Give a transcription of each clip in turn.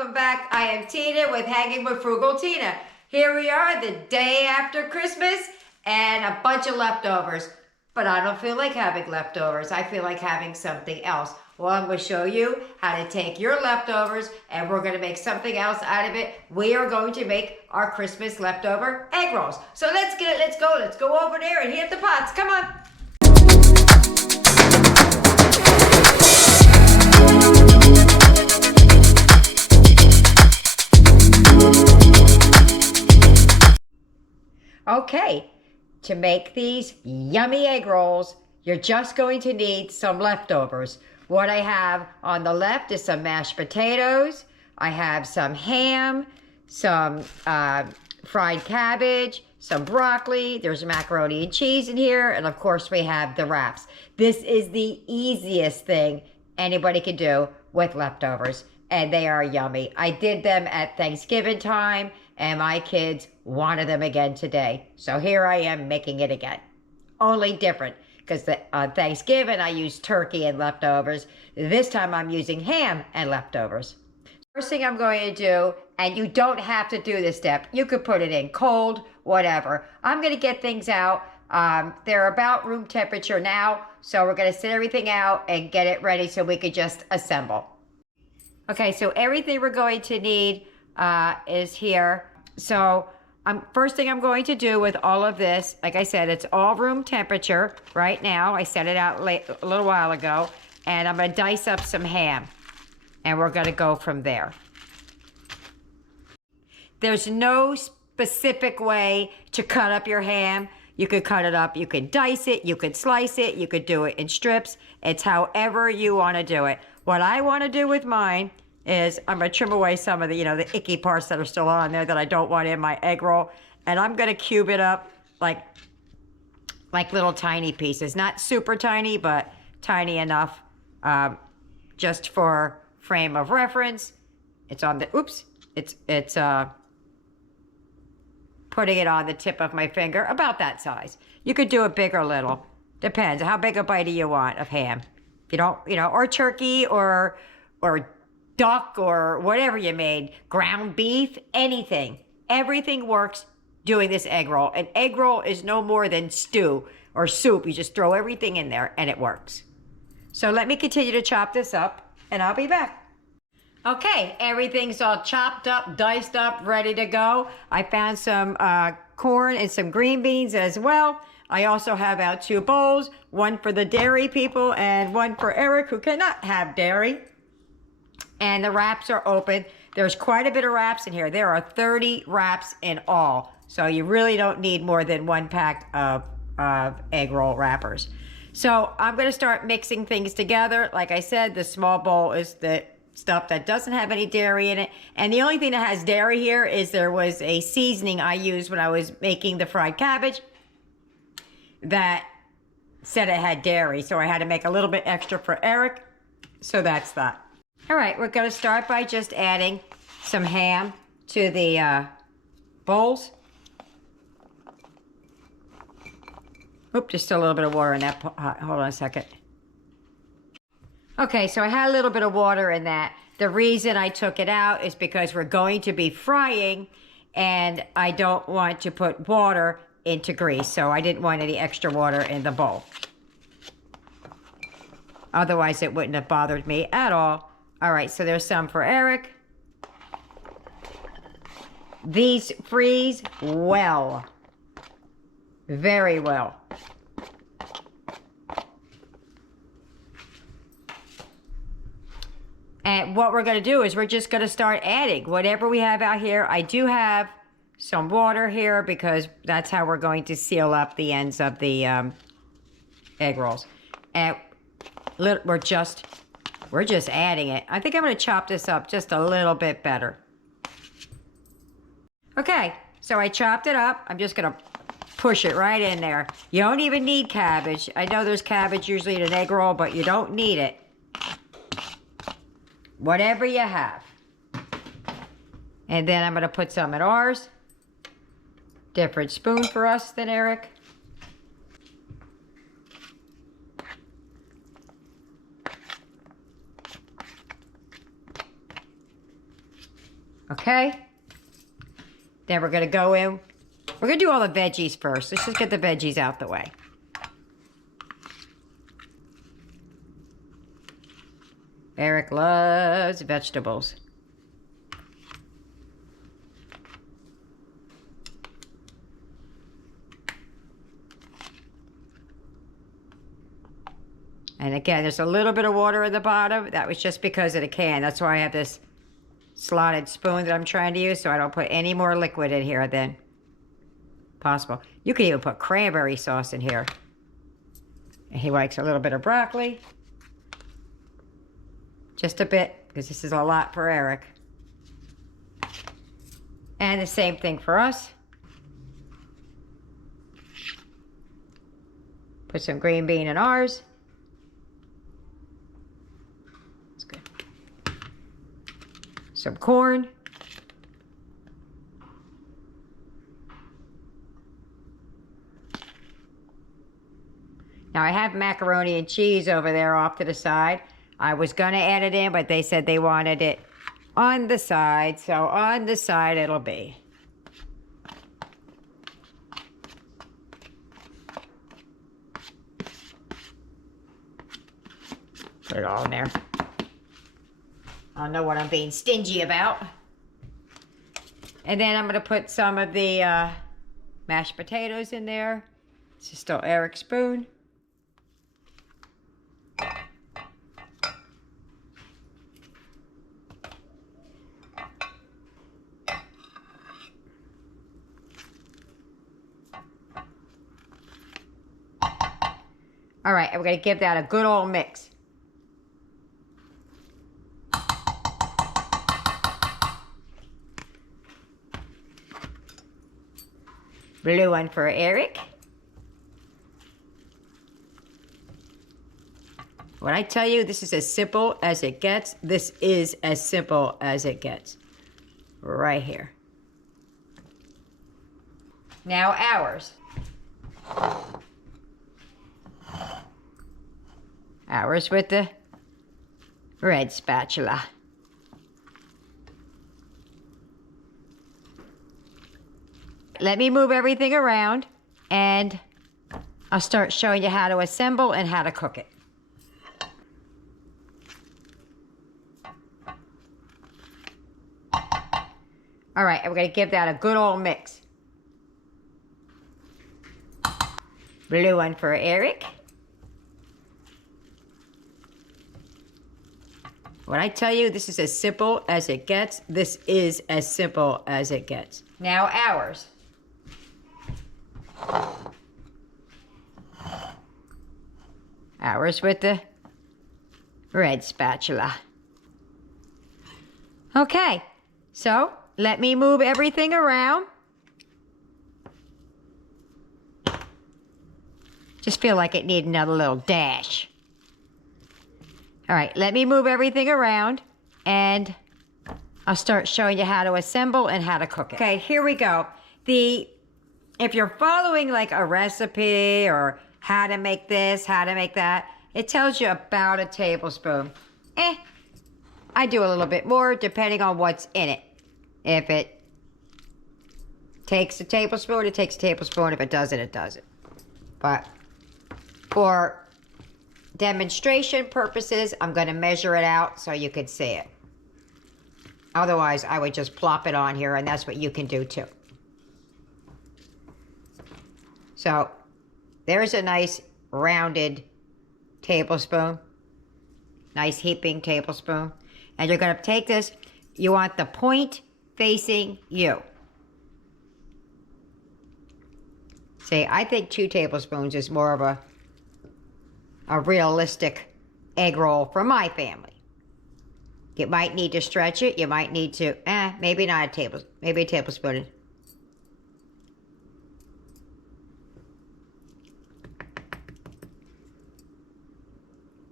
welcome back. I am Tina with Hanging with Frugal Tina. Here we are the day after Christmas and a bunch of leftovers. But I don't feel like having leftovers. I feel like having something else. Well, I'm going to show you how to take your leftovers and we're going to make something else out of it. We are going to make our Christmas leftover egg rolls. So let's go over there and hit the pots. Come on. Okay, to make these yummy egg rolls, you're just going to need some leftovers. What I have on the left is some mashed potatoes. I have some ham, some fried cabbage, some broccoli. There's macaroni and cheese in here. And of course we have the wraps. This is the easiest thing anybody can do with leftovers. And they are yummy. I did them at Thanksgiving time and my kids wanted them again today. So here I am making it again. Only different, because on Thanksgiving I used turkey and leftovers. This time I'm using ham and leftovers. First thing I'm going to do, and you don't have to do this step, you could put it in cold, whatever. I'm going to get things out. They're about room temperature now, so we're going to set everything out and get it ready so we could just assemble. Okay, so everything we're going to need is here. So first thing I'm going to do with all of this, like I said, it's all room temperature right now. I set it out a little while ago. And I'm going to dice up some ham. And we're going to go from there. There's no specific way to cut up your ham. You could cut it up, you could dice it, you could slice it, you could do it in strips. It's however you want to do it. What I want to do with mine is I'm going to trim away some of the, the icky parts that are still on there that I don't want in my egg roll. And I'm going to cube it up like little tiny pieces. Not super tiny, but tiny enough just for frame of reference. It's on the, oops, it's putting it on the tip of my finger, about that size. You could do it big or little. Depends. How big a bite do you want of ham? You don't, or turkey or duck or whatever you made, ground beef, anything. Everything works doing this egg roll. An egg roll is no more than stew or soup. You just throw everything in there and it works. So let me continue to chop this up and I'll be back. Okay, everything's all chopped up, diced up, ready to go. I found some corn and some green beans as well. I also have out 2 bowls, one for the dairy people and one for Eric who cannot have dairy. And the wraps are open. There's quite a bit of wraps in here. There are 30 wraps in all. So you really don't need more than 1 pack of egg roll wrappers. So I'm going to start mixing things together. Like I said, the small bowl is the stuff that doesn't have any dairy in it. And the only thing that has dairy here is there was a seasoning I used when I was making the fried cabbage that said it had dairy. So I had to make a little bit extra for Eric. So that's that. All right, we're going to start by just adding some ham to the bowls. Oop, just a little bit of water in that pot. Hold on a second. Okay, so I had a little bit of water in that. The reason I took it out is because we're going to be frying and I don't want to put water into grease. So I didn't want any extra water in the bowl. Otherwise, it wouldn't have bothered me at all. All right, so there's some for Eric. These freeze well. Very well. And what we're going to do is we're just going to start adding whatever we have out here. I do have some water here because that's how we're going to seal up the ends of the egg rolls. And we're just adding it. I think I'm going to chop this up just a little bit better. Okay, so I chopped it up. I'm just going to push it right in there. You don't even need cabbage. I know there's cabbage usually in an egg roll, but you don't need it. Whatever you have. And then I'm going to put some in ours. Different spoon for us than Eric. Okay? Then we're going to go in. We're going to do all the veggies first. Let's just get the veggies out the way. Eric loves vegetables. And again, there's a little bit of water at the bottom. That was just because of the can. That's why I have this slotted spoon that I'm trying to use, so I don't put any more liquid in here than possible. You can even put cranberry sauce in here. And he likes a little bit of broccoli. Just a bit, because this is a lot for Eric. And the same thing for us. Put some green bean in ours. That's good. Some corn. Now I have macaroni and cheese over there off to the side. I was going to add it in, but they said they wanted it on the side. So on the side it'll be. Put it all in there. I don't know what I'm being stingy about. And then I'm going to put some of the mashed potatoes in there. This is still Eric's spoon. All right, and we're going to give that a good old mix. Blue one for Eric. When I tell you this is as simple as it gets, this is as simple as it gets. Right here. Now ours. Ours with the red spatula. Let me move everything around and I'll start showing you how to assemble and how to cook it. All right, and we're going to give that a good old mix. Blue one for Eric. When I tell you this is as simple as it gets, this is as simple as it gets. Now ours. Ours with the red spatula. Okay, so let me move everything around. Just feel like it needs another little dash. All right, let me move everything around and I'll start showing you how to assemble and how to cook it. Okay, here we go. If you're following like a recipe or how to make this, how to make that, it tells you about a tablespoon. I do a little bit more depending on what's in it. If it takes a tablespoon, it takes a tablespoon. If it doesn't, it doesn't. But for demonstration purposes, I'm going to measure it out so you could see it. Otherwise, I would just plop it on here, and that's what you can do too. So there's a nice rounded tablespoon. Nice heaping tablespoon. And you're going to take this, you want the point facing you. See, I think 2 tablespoons is more of a realistic egg roll for my family. You might need to stretch it. You might need to, maybe not a tablespoon, maybe a tablespoon.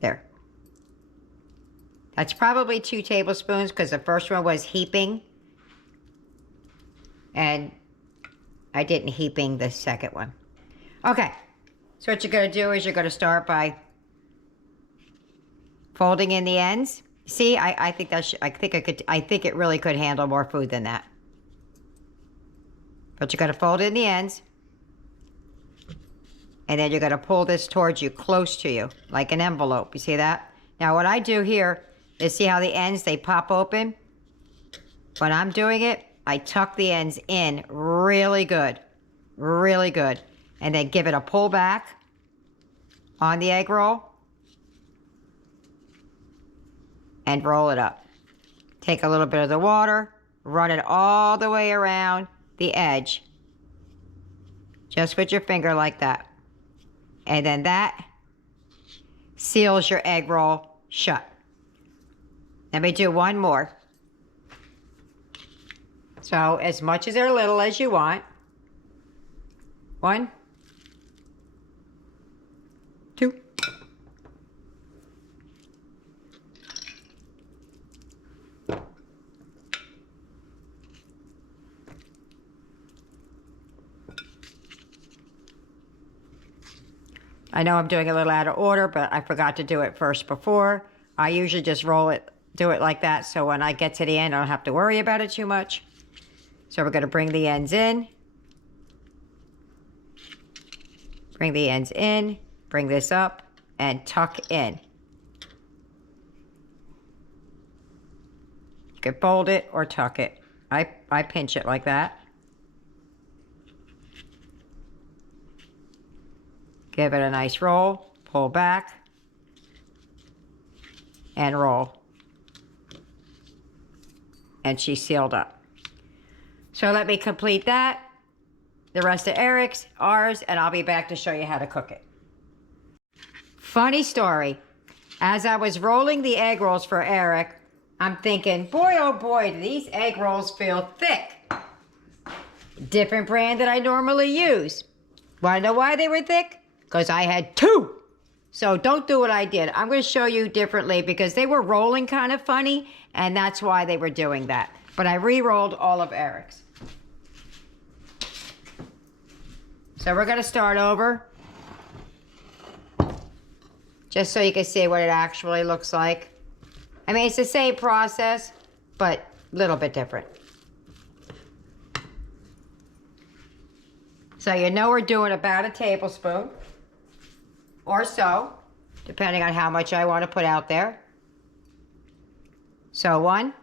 There. That's probably 2 tablespoons because the first one was heaping. And I didn't heaping the second one. Okay. So what you're going to do is you're going to start by folding in the ends. See, I think I think it really could handle more food than that. But you're going to fold it in the ends. And then you're going to pull this towards you, close to you, like an envelope. You see that? Now, what I do here is see how the ends, they pop open? When I'm doing it, I tuck the ends in really good. Really good. And then give it a pull back on the egg roll. And roll it up. Take a little bit of the water, run it all the way around the edge. Just with your finger like that. And then that seals your egg roll shut. Let me do one more. So as much as or little as you want. 1, 2. I know I'm doing a little out of order, but I forgot to do it first before. I usually just do it like that, so when I get to the end, I don't have to worry about it too much. So we're going to bring the ends in. Bring the ends in, bring this up, and tuck in. You can fold it or tuck it. I pinch it like that. Give it a nice roll, pull back, and roll. And she's sealed up. So let me complete that. The rest of Eric's, ours, and I'll be back to show you how to cook it. Funny story. As I was rolling the egg rolls for Eric, I'm thinking, boy, oh boy, do these egg rolls feel thick. Different brand that I normally use. Want to know why they were thick? Because I had 2. So don't do what I did. I'm going to show you differently because they were rolling kind of funny, and that's why they were doing that. But I re-rolled all of Eric's. So we're going to start over. Just so you can see what it actually looks like. I mean, it's the same process, but a little bit different. So you know we're doing about a tablespoon or so, depending on how much I want to put out there. So 1.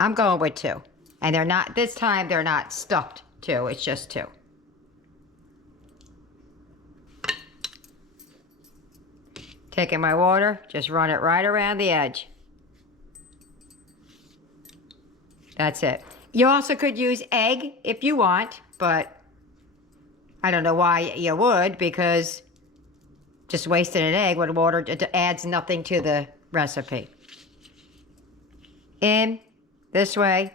I'm going with 2. And they're not, this time they're not stuffed 2, it's just 2. Taking my water, just run it right around the edge. That's it. You also could use egg if you want, but I don't know why you would, because just wasting an egg with water, it adds nothing to the recipe. In, this way.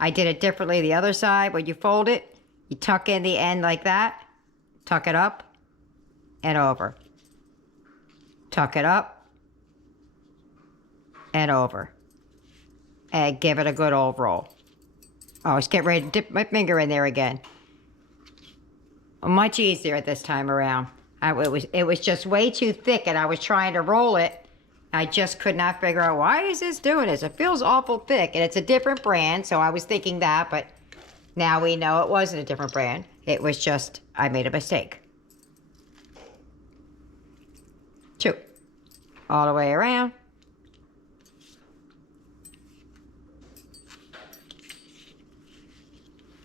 I did it differently the other side. When you fold it, you tuck in the end like that, tuck it up and over. Tuck it up and over. And give it a good old roll. Oh, I was getting ready to dip my finger in there again. Much easier this time around. It was just way too thick, and I was trying to roll it. I just could not figure out, why is this doing this? It feels awful thick, and it's a different brand, so I was thinking that, but now we know it wasn't a different brand. It was just, I made a mistake. 2. All the way around.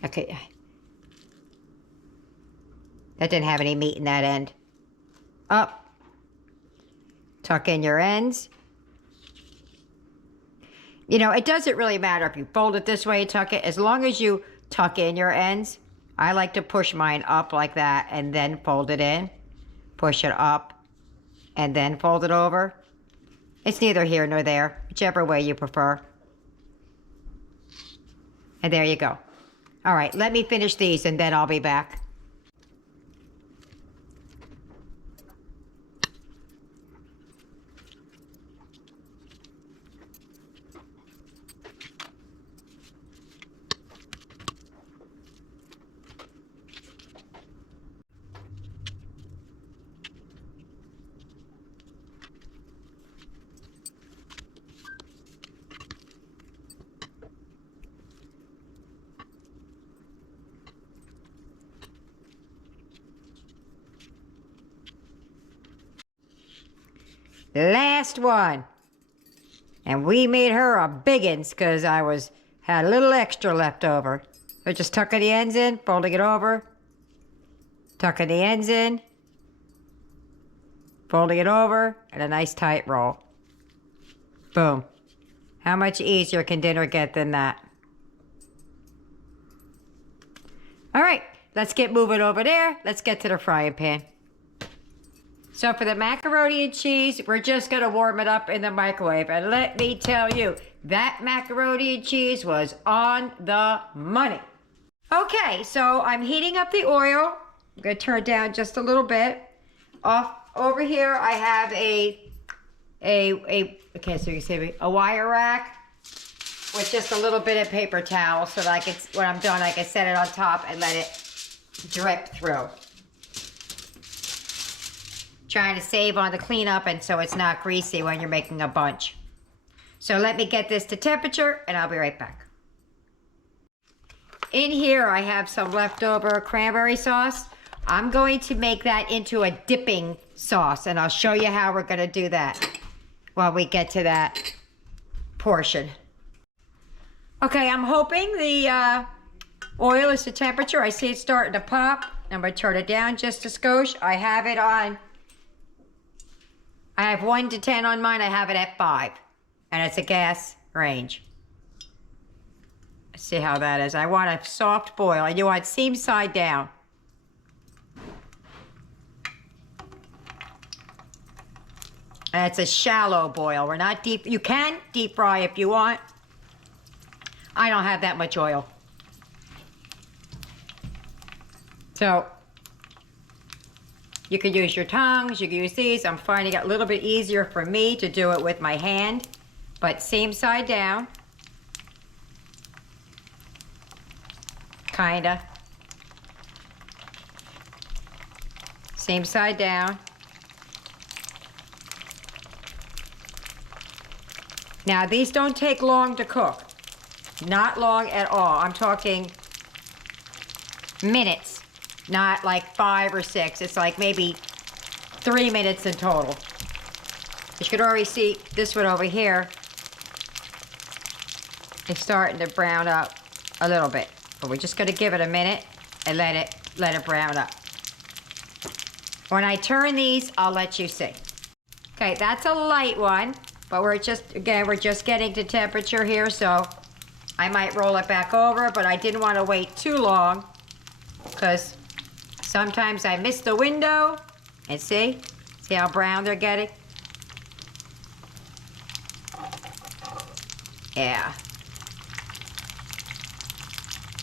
Okay. That didn't have any meat in that end. Up. Tuck in your ends. You know, it doesn't really matter if you fold it this way, tuck it. As long as you tuck in your ends. I like to push mine up like that and then fold it in. Push it up and then fold it over. It's neither here nor there, whichever way you prefer. And there you go. All right, let me finish these and then I'll be back. Last one. And we made her a biggins because had a little extra left over. So just tucking the ends in, folding it over, tucking the ends in, folding it over, and a nice tight roll. Boom. How much easier can dinner get than that? All right, let's get moving over there. Let's get to the frying pan. So for the macaroni and cheese, we're just gonna warm it up in the microwave. And let me tell you, that macaroni and cheese was on the money. Okay, so I'm heating up the oil. I'm gonna turn it down just a little bit. Over here, I have a wire rack with just a little bit of paper towel so that when I'm done, I can set it on top and let it drip through. Trying to save on the cleanup and so it's not greasy when you're making a bunch. So let me get this to temperature and I'll be right back. In here I have some leftover cranberry sauce. I'm going to make that into a dipping sauce and I'll show you how we're going to do that while we get to that portion. Okay, I'm hoping the oil is to temperature. I see it starting to pop. I'm going to turn it down just a skosh. I have it on. I have 1 to 10 on mine. I have it at 5. And it's a gas range. Let's see how that is. I want a soft boil. And you want seam side down. And it's a shallow boil. We're not deep. You can deep fry if you want. I don't have that much oil. So you could use your tongs, you can use these. I'm finding it a little bit easier for me to do it with my hand, but same side down. Kinda. Same side down. Now these don't take long to cook. Not long at all. I'm talking minutes. Not like 5 or 6. It's like maybe 3 minutes in total. You can already see this one over here is starting to brown up a little bit. But we're just going to give it a minute and let it brown up. When I turn these, I'll let you see. Okay, that's a light one, but we're just getting to temperature here, so I might roll it back over, but I didn't want to wait too long because sometimes I miss the window. And see how brown they're getting? Yeah.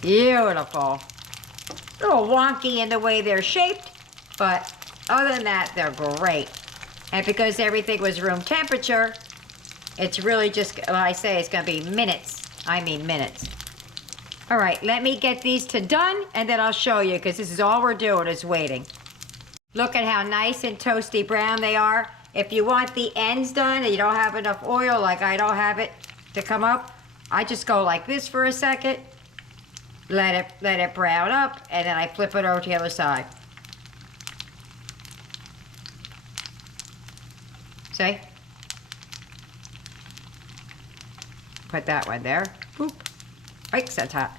Beautiful. A little wonky in the way they're shaped, but other than that, they're great. And because everything was room temperature, it's really just, well, I say it's gonna be minutes. I mean minutes. All right, let me get these to done and then I'll show you because this is all we're doing is waiting. Look at how nice and toasty brown they are. If you want the ends done and you don't have enough oil, like I don't have it to come up, I just go like this for a second, let it brown up, and then I flip it over to the other side. See? Put that one there. Boop. Right, that's hot.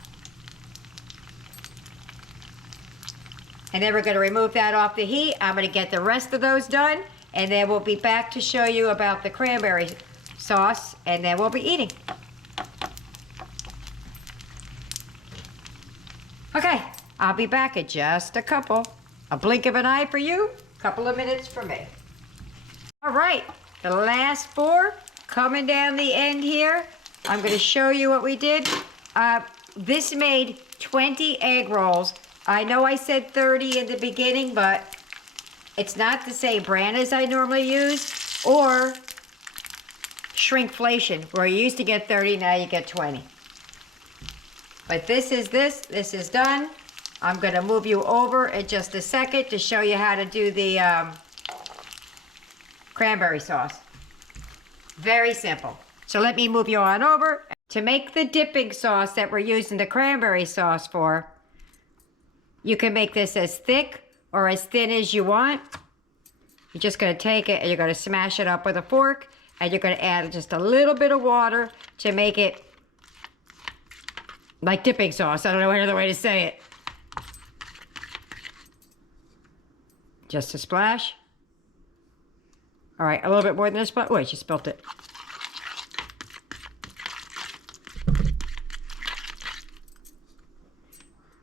And then we're going to remove that off the heat. I'm going to get the rest of those done, and then we'll be back to show you about the cranberry sauce, and then we'll be eating. Okay, I'll be back in just a blink of an eye for you, a couple of minutes for me. All right, the last 4 coming down the end here. I'm going to show you what we did. This made 20 egg rolls. I know I said 30 in the beginning, but it's not the same brand as I normally use, or shrinkflation, where you used to get 30, now you get 20. But this is done. I'm going to move you over in just a second to show you how to do the cranberry sauce. Very simple. So let me move you on over. To make the dipping sauce that we're using the cranberry sauce for, you can make this as thick or as thin as you want. You're just going to take it and you're going to smash it up with a fork, and you're going to add just a little bit of water to make it like dipping sauce. I don't know any other way to say it. Just a splash. All right, a little bit more than a splash. Wait, you spilt it.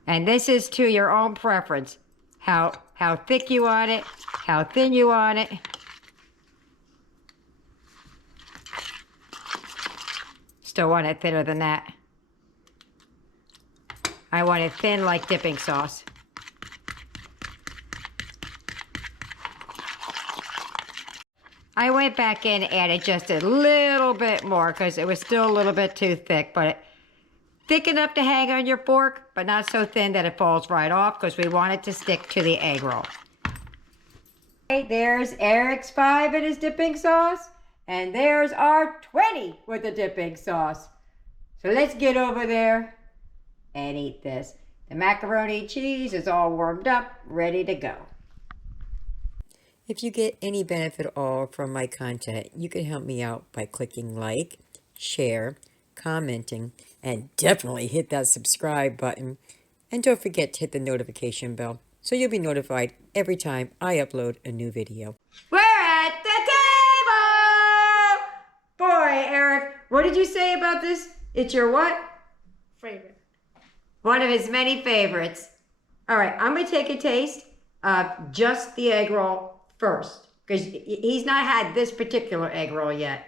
And this is to your own preference. How thick you want it, how thin you want it. Still want it thinner than that. I want it thin like dipping sauce. I went back in and added just a little bit more because it was still a little bit too thick, but thick enough to hang on your fork, but not so thin that it falls right off because we want it to stick to the egg roll. Okay, there's Eric's 5 in his dipping sauce, and there's our 20 with the dipping sauce. So let's get over there and eat this. The macaroni cheese is all warmed up, ready to go. If you get any benefit at all from my content, you can help me out by clicking like, share, commenting, and definitely hit that subscribe button. And don't forget to hit the notification bell so you'll be notified every time I upload a new video. We're at the table! Boy, Eric, what did you say about this? It's your what? Favorite. One of his many favorites. All right, I'm going to take a taste of just the egg roll first, because he's not had this particular egg roll yet.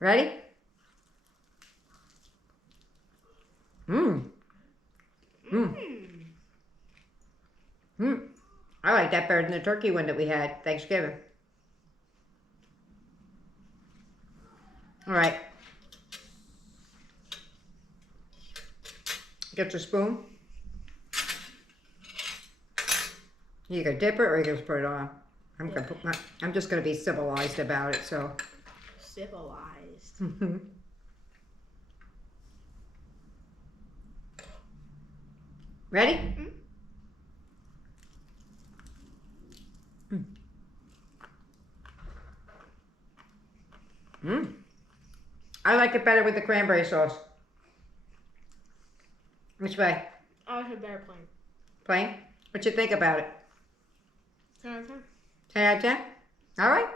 Ready? I like that better than the turkey one that we had Thanksgiving. All right. Get your spoon. You can dip it or you can just put it on. I'm just gonna be civilized about it, so. Civilized. Ready? I like it better with the cranberry sauce. Which way? I like it better plain. Plain? What you think about it? 10 out of 10. 10 out of 10? All right.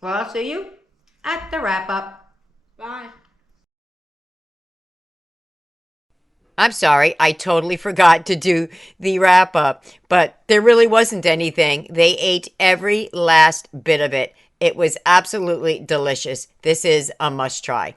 Well, I'll see you at the wrap-up. Bye. I'm sorry, I totally forgot to do the wrap-up, but there really wasn't anything. They ate every last bit of it. It was absolutely delicious. This is a must-try.